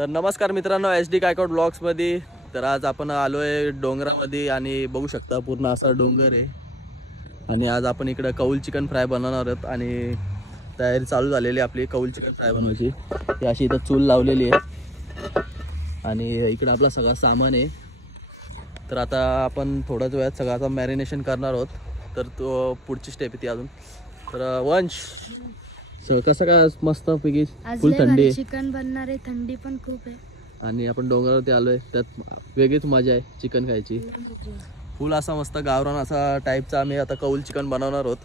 तर नमस्कार मित्रांनो, SD गायकवाड ब्लॉग्समध्ये. तर आज आपण आलोय डोंगरामध्ये आणि बघू शकता पूर्ण असा डोंगर आहे आणि आज आपण इकडे कौल चिकन फ्राय बनवणार आहोत आणि तयारी चालू झालेली आपली कौल चिकन फ्राय बनवायची. ही अशी इथं चूल लावलेली आहे आणि इकडे आपला सगळा सामान आहे. तर आता आपण थोड्याच वेळात सगळा मॅरिनेशन करणार आहोत. तर तो पुढची स्टेप आहे ती अजून. तर वंश कसं काय मस्त पैकी फुल थंडी आहे, चिकन बनणार आहे, थंडी पण खूप आहे आणि आपण डोंगरावरती आलोय. त्यात वेगळीच मजा आहे चिकन खायची. फुल असा मस्त गावरान असा टाईपचा आम्ही आता कौल चिकन बनवणार आहोत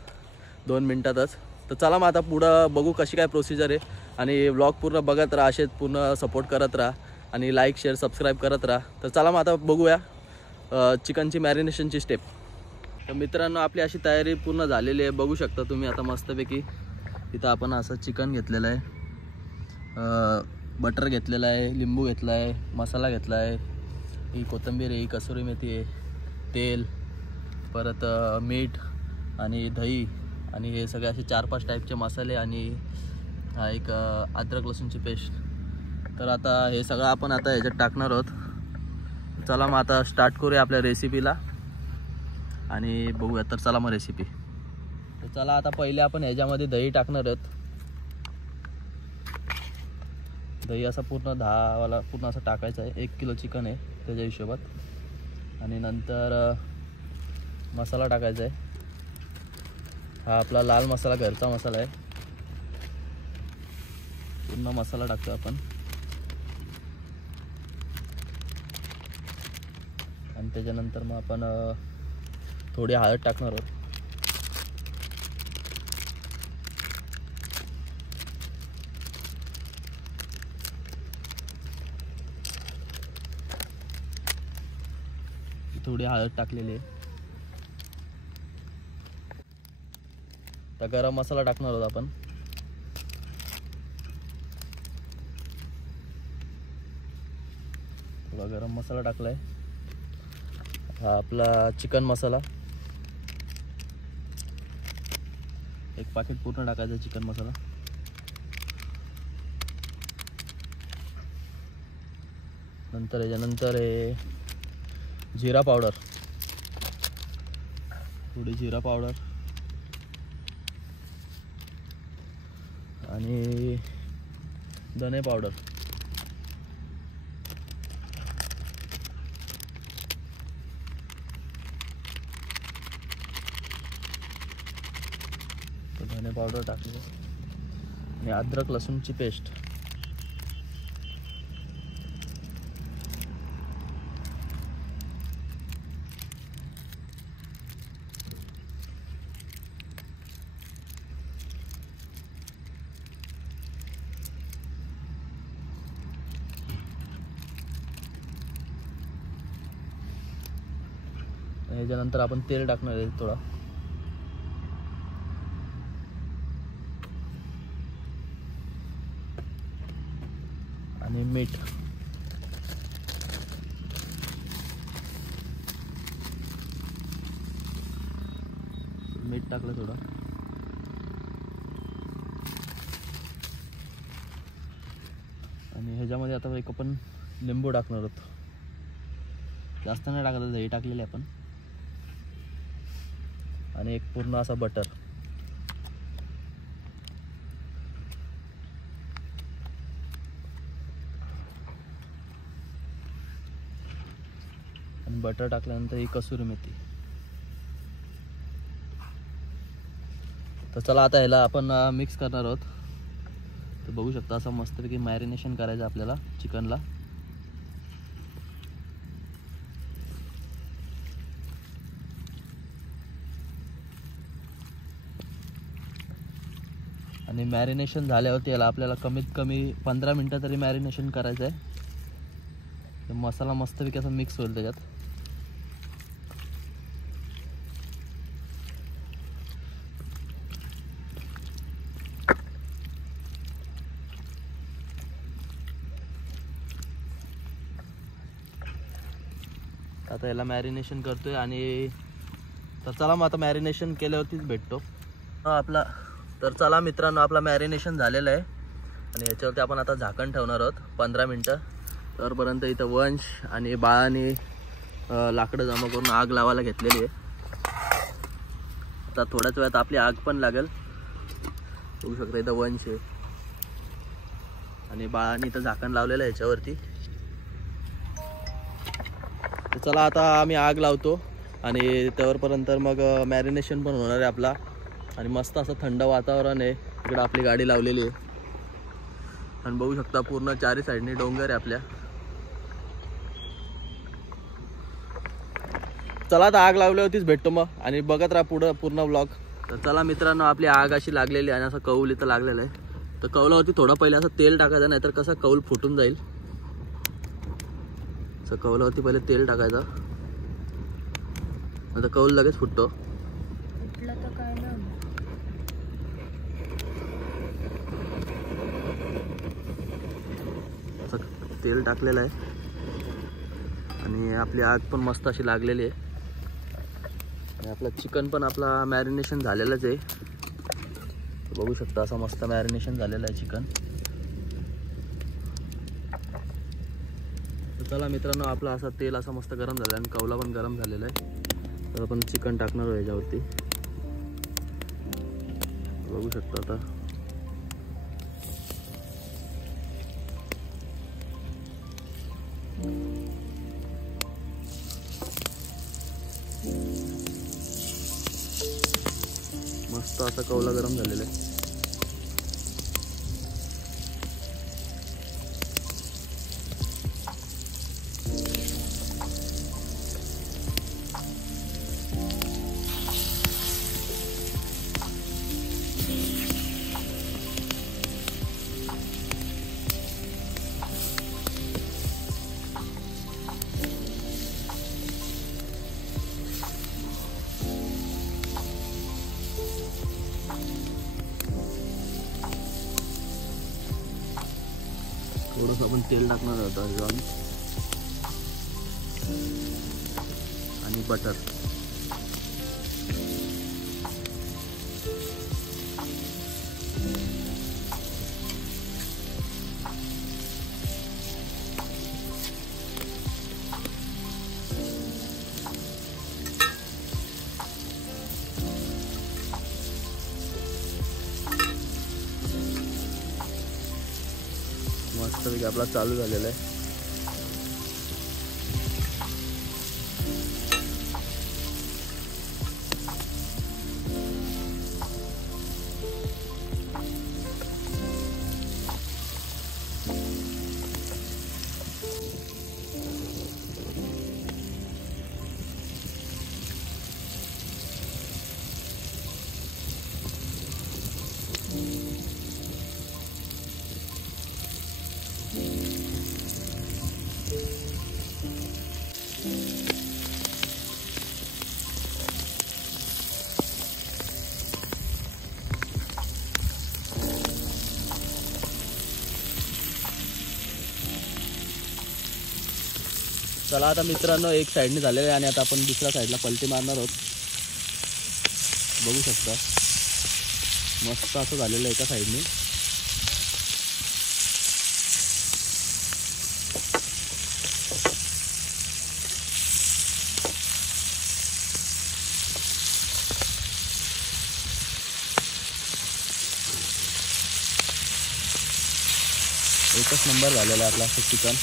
2 मिनिटातच. तर चला मग आता पुढं बघू कशी काय प्रोसिजर आहे आणि व्लॉग पूर्ण बघत राहा, असेच पूर्ण सपोर्ट करत राहा आणि लाईक शेअर सबस्क्राईब करत राहा. तर चला मग आता बघूया चिकनची मॅरिनेशनची स्टेप. तर मित्रांनो, आपली अशी तयारी पूर्ण झालेली आहे, बघू शकता तुम्ही. आता मस्तपैकी इथं आपण असं चिकन घेतलेलं आहे, बटर घेतलेलं आहे, लिंबू घेतला आहे, मसाला घेतला आहे, ही कोथिंबीर आहे, ही कसुरी मेथी आहे, तेल, परत मीठ आणि दही आणि हे सगळे असे 4-5 टाईपचे मसाले आणि हा एक अद्रक लसूणची पेस्ट. तर आता हे सगळं आपण आता ह्याच्यात टाकणार आहोत. चला मग आता स्टार्ट करूया आपल्या रेसिपीला आणि बघूया. तर चला मग रेसिपी. तर चला आता पहिले आपण ह्याच्यामध्ये दही टाकणार आहोत. दही असा पूर्ण 10 वाला पूर्ण असं टाकायचं आहे. 1 किलो चिकन आहे त्याच्या हिशोबात. आणि नंतर मसाला टाकायचा आहे. हा आपला लाल मसाला, घरचा मसाला आहे. पूर्ण मसाला टाकतो आपण आणि त्याच्यानंतर मग आपण थोडी हळद टाकणार आहोत. थोडी हळद टाकलेली आहे. तर गरम मसाला टाकणार आहोत आपण. थोडा गरम मसाला टाकलाय. हा आपला चिकन मसाला, 1 पाकिट पूर्ण टाकायचा चिकन मसाला. नंतर याच्यानंतर हे जिरा पावडर, थोडी जिरा पावडर आणि धने पावडर. धने पावडर टाकली आणि अद्रक लसूणची पेस्ट. ह्याच्यानंतर आपण तेल टाकणार आहे थोडा. आणि मीठ. मीठ टाकलं थोडं. आणि ह्याच्यामध्ये आता एक आपण लिंबू टाकणार आहोत. जास्त नाही टाकलं, दही टाकलेले आपण. आणि एक पूर्ण असा बटर. आणि बटर टाकल्यानंतर ही कसुरी मेथी. तर चला आता ह्याला आपण मिक्स करणार आहोत. तर बघू शकता असं मस्तपैकी मॅरिनेशन करायचं आपल्याला चिकनला. आणि मॅरिनेशन झाल्यावरती याला आपल्याला कमीत कमी 15 मिनटं तरी मॅरिनेशन करायचं आहे. तर मसाला मस्तपैकी असा मिक्स होईल त्याच्यात. आता याला मॅरिनेशन करतोय आणि तर चला मग आता मॅरिनेशन केल्यावरतीच भेटतो आपला. तर चला मित्रांनो, आपला मॅरिनेशन झालेलं आहे आणि याच्यावरती आपण आता झाकण ठेवणार आहोत 15 मिनटं. तरपर्यंत इथं वंश आणि बाळाने लाकडं जमा करून आग लावायला घेतलेली आहे. आता थोड्याच वेळात आपली आग पण लागेल. बघू शकता इथं वंश आहे आणि बाळाने इथं झाकण लावलेलं आहे याच्यावरती. तर चला आता आम्ही आग लावतो आणि त्यावरपर्यंत मग मॅरिनेशन पण होणार आहे आपला. आणि मस्त असं थंड वातावरण आहे. इकडं आपली गाडी लावलेली आहे आणि बघू शकता पूर्ण चारी साईडनी डोंगर आहे आपल्या. चला आता आग लावल्यावरतीच भेटतो मग आणि बघत राहा पुढं पूर्ण व्लॉग. तर चला मित्रांनो, आपली आग अशी लागलेली आणि असं कौल इथं लागलेलं आहे. तर कौलावरती थोडं पहिले असं तेल टाकायचं, नाहीतर कसं कौल फुटून जाईल. असं कौलावरती पहिले तेल टाकायचं, आता कौल लगेच फुटतो. असं तेल टाकलेलं आहे आणि आपली आग पण मस्त अशी लागलेली आहे. आणि आपलं चिकन पण आपला मॅरिनेशन झालेलंच आहे. बघू शकता असं मस्त मॅरिनेशन झालेलं आहे चिकन. तर चला मित्रांनो, आपलं असं तेल असं मस्त गरम झालं आणि कौला पण गरम झालेला आहे. तर आपण चिकन टाकणार आहे याच्यावरती. बघू शकता आता मस्त असा कौला गरम झालेला आहे. थोडंसं आपण तेल टाकणार होतं अजून आणि बटर. मस्तपैकी आपला चालू झालेला आहे. चला आता मित्रांनो, एक साईडने झालेलं आहे आणि आता आपण दुसऱ्या साईडला पलटी मारणार आहोत. बघू शकता मस्त असं झालेलं आहे एका साईडने. एकच नंबर झालेला आहे आपला असं चिकन.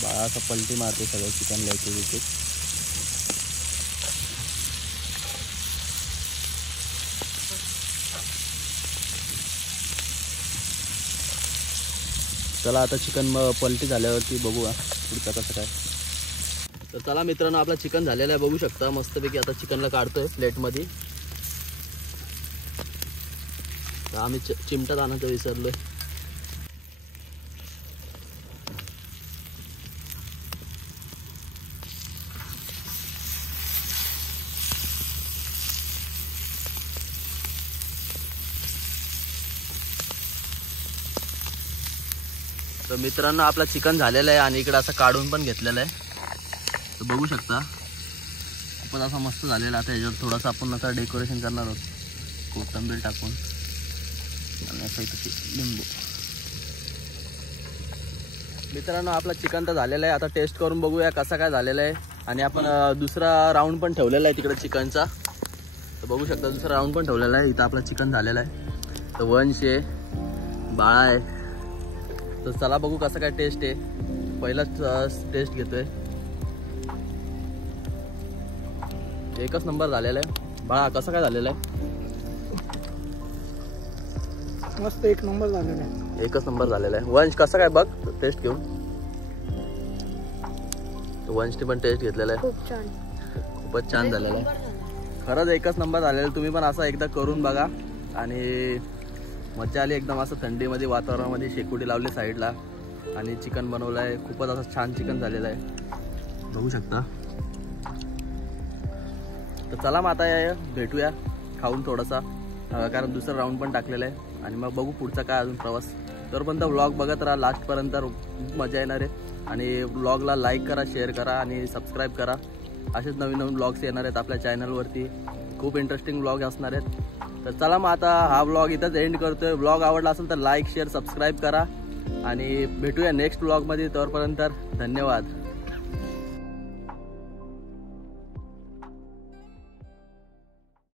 बाळा असं पलटी मारते सगळं चिकन लायचे विकेट. चला आता चिकन पलटी झाल्यावरती बघूया पुढचं कसं काय. तर चला मित्रांनो, आपला चिकन झालेला आहे बघू शकता मस्तपैकी. आता चिकनला काढतोय प्लेटमध्ये. तर आम्ही चिमटा आणायचं विसरलोय. तर मित्रांनो, आपला चिकन झालेलं आहे आणि इकडे असं काढून पण घेतलेलं आहे. तर बघू शकता खूपच असा मस्त झालेला. आता याच्यावर थोडासा आपण आता डेकोरेशन करणार आहोत कोथिंबीर टाकून आणि असं इथे लिंबू. मित्रांनो आपला चिकन तर झालेला आहे. आता टेस्ट करून बघूया कसा काय झालेला आहे. आणि आपण दुसरा राऊंड पण ठेवलेला आहे तिकडे चिकनचा. तर बघू शकता दुसरा राऊंड पण ठेवलेला आहे. इथं आपला चिकन झालेला आहे. तर वंश आहे, बाळा आहे. तर चला बघू कसं काय टेस्ट आहे. पहिलाच टेस्ट घेतोय. एकच नंबर झालेला आहे. बाळा कसं काय झालेलं आहे? मस्त एक नंबर झालेला आहे. एकच नंबर झालेला आहे. वंश कसं काय बघ टेस्ट घेऊन. वंशने पण टेस्ट घेतलेला आहे. खूप छान, खूपच छान झालेला आहे. खरंच एकच नंबर झालेला आहे. तुम्ही पण असं एकदा करून बघा. आणि मजा आली एकदम. असं थंडीमध्ये वातावरणामध्ये शेकोटी लावली साईडला आणि चिकन बनवलं आहे. खूपच असं छान चिकन झालेलं आहे बघू शकता. तर चला मग आता भेटूया खाऊन थोडासा, कारण दुसरा राऊंड पण टाकलेला आहे. आणि मग बघू पुढचा काय अजून प्रवास. तोपर्यंत व्लॉग बघत राहा लास्टपर्यंत. मजा येणार आहे. आणि व्लॉगला लाईक करा, शेअर करा आणि सबस्क्राईब करा. असेच नवीन नवीन व्लॉग्स येणार आहेत आपल्या चॅनलवरती. खूप इंटरेस्टिंग व्लॉग असणार आहेत. तर चला मग आता हा व्लॉग इथंच एंड करतोय. व्लॉग आवडला असेल तर लाईक शेअर सबस्क्राईब करा आणि भेटूया नेक्स्ट व्लॉगमध्ये. तोपर्यंत धन्यवाद.